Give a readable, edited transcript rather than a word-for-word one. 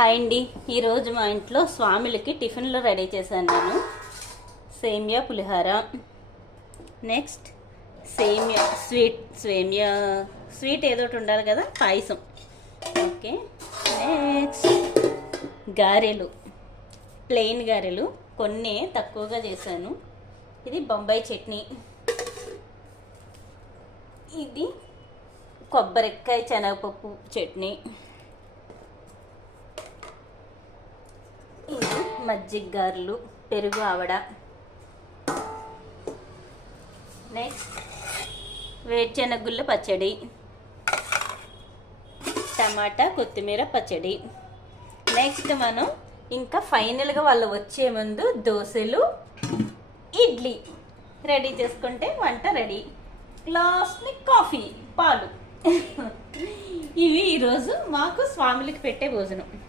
Hi అండి. ఈరోజు మా ఇంట్లో స్వాములకి టిఫిన్లో రెడీ చేశాను నేను. సేమియా పులిహార, నెక్స్ట్ సేమియా స్వీట్ ఏదో ఒకటి ఉండాలి కదా, పాయసం. ఓకే, నెక్స్ట్ గారెలు, ప్లెయిన్ గారెలు కొన్ని తక్కువగా చేశాను. ఇది బొంబాయి చట్నీ, ఇది కొబ్బరికాయ శనగపప్పు చట్నీ, ఇది మజ్జిగ గారెలు, పెరుగు ఆవడ, నెక్స్ట్ వేరుశనగుళ్ళ పచ్చడి, టమాటా కొత్తిమీర పచ్చడి. నెక్స్ట్ మనం ఇంకా ఫైనల్గా వాళ్ళు వచ్చే ముందు దోశలు, ఇడ్లీ రెడీ చేసుకుంటే వంట రెడీ. లాస్ట్ని కాఫీ, పాలు. ఇవి ఈరోజు మాకు స్వాములకి పెట్టే భోజనం.